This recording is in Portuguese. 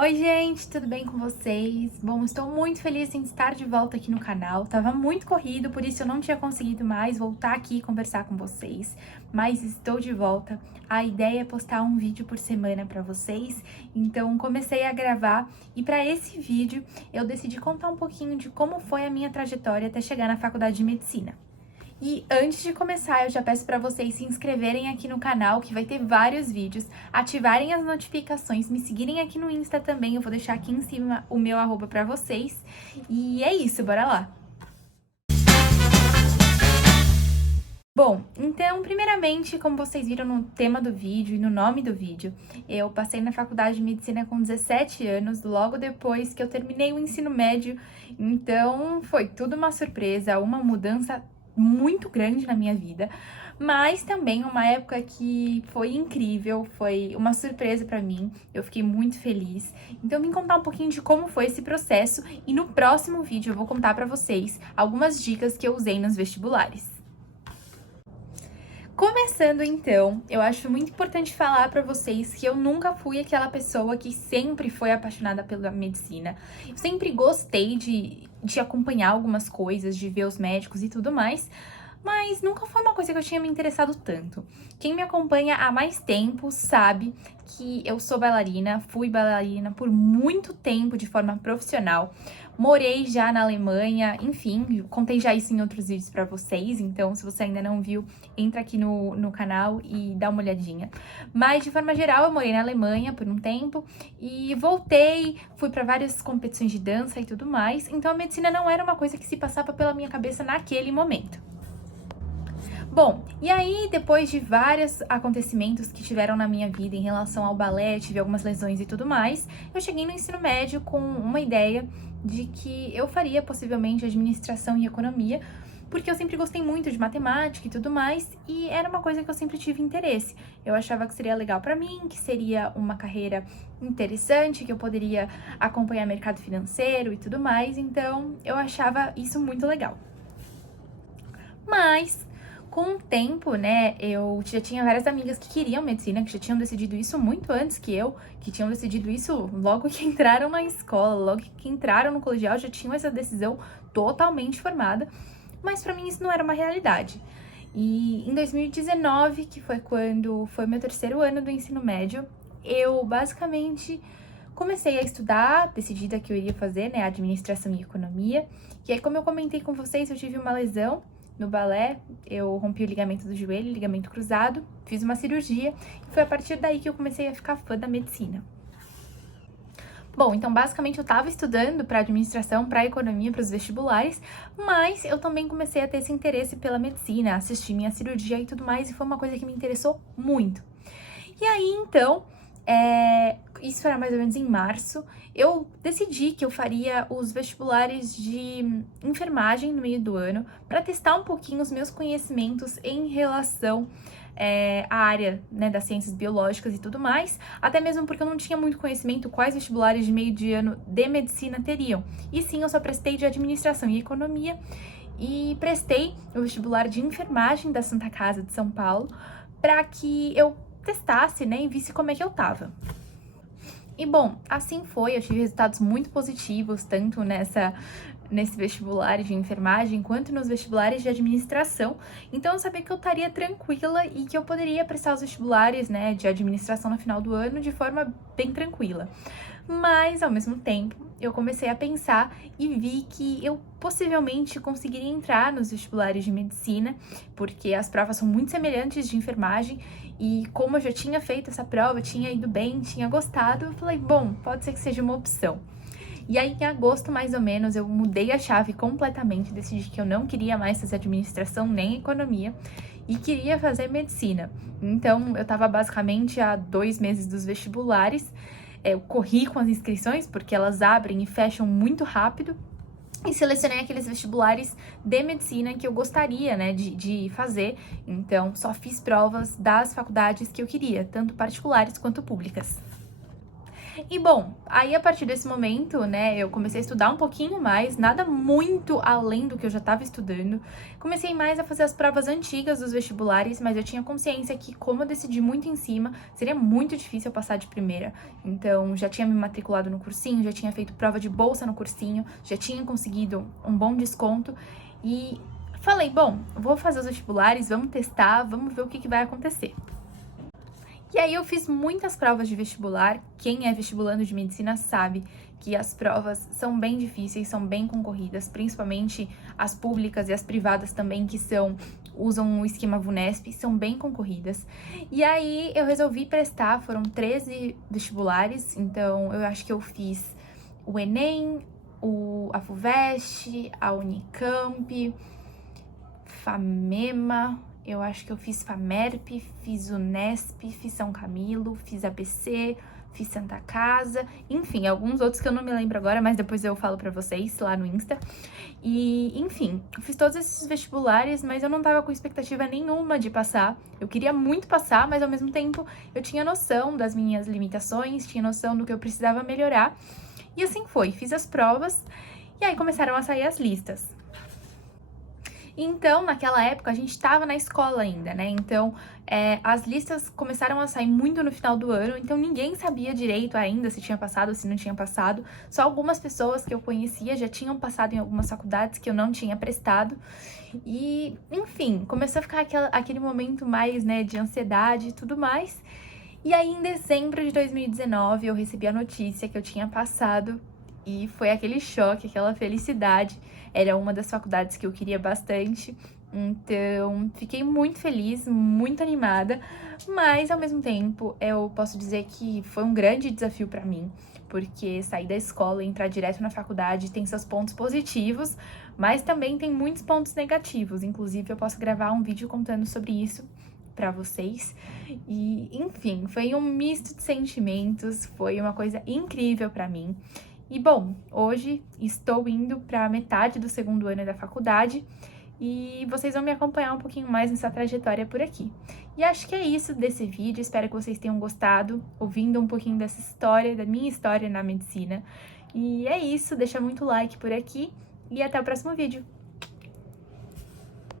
Oi gente, tudo bem com vocês? Bom, estou muito feliz em estar de volta aqui no canal. Tava muito corrido, por isso eu não tinha conseguido mais voltar aqui e conversar com vocês, mas estou de volta. A ideia é postar um vídeo por semana para vocês, então comecei a gravar e para esse vídeo eu decidi contar um pouquinho de como foi a minha trajetória até chegar na faculdade de medicina. E antes de começar, eu já peço para vocês se inscreverem aqui no canal, que vai ter vários vídeos, ativarem as notificações, me seguirem aqui no Insta também, eu vou deixar aqui em cima o meu arroba para vocês. E é isso, bora lá! Bom, então, primeiramente, como vocês viram no tema do vídeo e no nome do vídeo, eu passei na faculdade de medicina com 17 anos, logo depois que eu terminei o ensino médio, então foi tudo uma surpresa, uma mudança muito grande na minha vida, mas também uma época que foi incrível, foi uma surpresa pra mim, eu fiquei muito feliz. Então eu vim contar um pouquinho de como foi esse processo e no próximo vídeo eu vou contar pra vocês algumas dicas que eu usei nos vestibulares. Começando então, eu acho muito importante falar pra vocês que eu nunca fui aquela pessoa que sempre foi apaixonada pela medicina. Eu sempre gostei de acompanhar algumas coisas, de ver os médicos e tudo mais, mas nunca foi uma coisa que eu tinha me interessado tanto. Quem me acompanha há mais tempo sabe que eu sou bailarina, fui bailarina por muito tempo de forma profissional. Morei já na Alemanha, enfim, contei já isso em outros vídeos pra vocês, então se você ainda não viu, entra aqui no canal e dá uma olhadinha. Mas de forma geral, eu morei na Alemanha por um tempo e voltei, fui pra várias competições de dança e tudo mais, então a medicina não era uma coisa que se passava pela minha cabeça naquele momento. Bom, e aí depois de vários acontecimentos que tiveram na minha vida em relação ao balé, tive algumas lesões e tudo mais, eu cheguei no ensino médio com uma ideia de que eu faria possivelmente administração e economia, porque eu sempre gostei muito de matemática e tudo mais, e era uma coisa que eu sempre tive interesse. Eu achava que seria legal pra mim, que seria uma carreira interessante, que eu poderia acompanhar mercado financeiro e tudo mais, então eu achava isso muito legal. Mas com o tempo, né, eu já tinha várias amigas que queriam medicina, que já tinham decidido isso muito antes que eu, que tinham decidido isso logo que entraram na escola, logo que entraram no colegial, já tinham essa decisão totalmente formada, mas pra mim isso não era uma realidade. E em 2019, que foi quando foi meu terceiro ano do ensino médio, eu basicamente comecei a estudar, decidida que eu iria fazer, né, administração e economia, e aí como eu comentei com vocês, eu tive uma lesão no balé, eu rompi o ligamento do joelho, ligamento cruzado, fiz uma cirurgia e foi a partir daí que eu comecei a ficar fã da medicina. Bom, então basicamente eu estava estudando para administração, para economia, para os vestibulares, mas eu também comecei a ter esse interesse pela medicina, assistir minha cirurgia e tudo mais, e foi uma coisa que me interessou muito. E aí, então, isso era mais ou menos em março, eu decidi que eu faria os vestibulares de enfermagem no meio do ano para testar um pouquinho os meus conhecimentos em relação à área, né, das ciências biológicas e tudo mais, até mesmo porque eu não tinha muito conhecimento quais vestibulares de meio de ano de medicina teriam. E sim, eu só prestei de administração e economia e prestei o vestibular de enfermagem da Santa Casa de São Paulo para que eu testasse, né, e visse como é que eu tava. E bom, assim foi, eu tive resultados muito positivos, tanto nesse vestibular de enfermagem, quanto nos vestibulares de administração. Então eu sabia que eu estaria tranquila e que eu poderia prestar os vestibulares, né, de administração no final do ano de forma bem tranquila. Mas, ao mesmo tempo, eu comecei a pensar e vi que eu possivelmente conseguiria entrar nos vestibulares de medicina, porque as provas são muito semelhantes de enfermagem, e como eu já tinha feito essa prova, tinha ido bem, tinha gostado, eu falei, bom, pode ser que seja uma opção. E aí, em agosto, mais ou menos, eu mudei a chave completamente, decidi que eu não queria mais fazer administração nem economia, e queria fazer medicina. Então, eu tava basicamente há 2 meses dos vestibulares, eu corri com as inscrições, porque elas abrem e fecham muito rápido, e selecionei aqueles vestibulares de medicina que eu gostaria, né, de fazer. Então, só fiz provas das faculdades que eu queria, tanto particulares quanto públicas. E bom, aí a partir desse momento, né, eu comecei a estudar um pouquinho mais, nada muito além do que eu já estava estudando. Comecei mais a fazer as provas antigas dos vestibulares, mas eu tinha consciência que, como eu decidi muito em cima, seria muito difícil eu passar de primeira. Então, já tinha me matriculado no cursinho, já tinha feito prova de bolsa no cursinho, já tinha conseguido um bom desconto e falei, bom, vou fazer os vestibulares, vamos testar, vamos ver o que vai acontecer. E aí eu fiz muitas provas de vestibular. Quem é vestibulando de medicina sabe que as provas são bem difíceis, são bem concorridas, principalmente as públicas e as privadas também, que usam o esquema VUNESP, são bem concorridas. E aí eu resolvi prestar, foram 13 vestibulares, então eu acho que eu fiz o Enem, a FUVEST, a Unicamp, FAMEMA, eu acho que eu fiz FAMERP, fiz Unesp, fiz São Camilo, fiz ABC, fiz Santa Casa, enfim, alguns outros que eu não me lembro agora, mas depois eu falo pra vocês lá no Insta. E, enfim, eu fiz todos esses vestibulares, mas eu não tava com expectativa nenhuma de passar. Eu queria muito passar, mas ao mesmo tempo eu tinha noção das minhas limitações, tinha noção do que eu precisava melhorar. E assim foi, fiz as provas e aí começaram a sair as listas. Então, naquela época, a gente estava na escola ainda, né? Então, as listas começaram a sair muito no final do ano, então ninguém sabia direito ainda se tinha passado ou se não tinha passado. Só algumas pessoas que eu conhecia já tinham passado em algumas faculdades que eu não tinha prestado. E, enfim, começou a ficar aquele momento mais, né, de ansiedade e tudo mais. E aí, em dezembro de 2019, eu recebi a notícia que eu tinha passado. E foi aquele choque, aquela felicidade. Era uma das faculdades que eu queria bastante. Então, fiquei muito feliz, muito animada. Mas, ao mesmo tempo, eu posso dizer que foi um grande desafio para mim. Porque sair da escola e entrar direto na faculdade tem seus pontos positivos, mas também tem muitos pontos negativos. Inclusive, eu posso gravar um vídeo contando sobre isso para vocês. E, enfim, foi um misto de sentimentos. Foi uma coisa incrível para mim. E bom, hoje estou indo para a metade do segundo ano da faculdade e vocês vão me acompanhar um pouquinho mais nessa trajetória por aqui. E acho que é isso desse vídeo, espero que vocês tenham gostado, ouvindo um pouquinho dessa história, da minha história na medicina. E é isso, deixa muito like por aqui e até o próximo vídeo.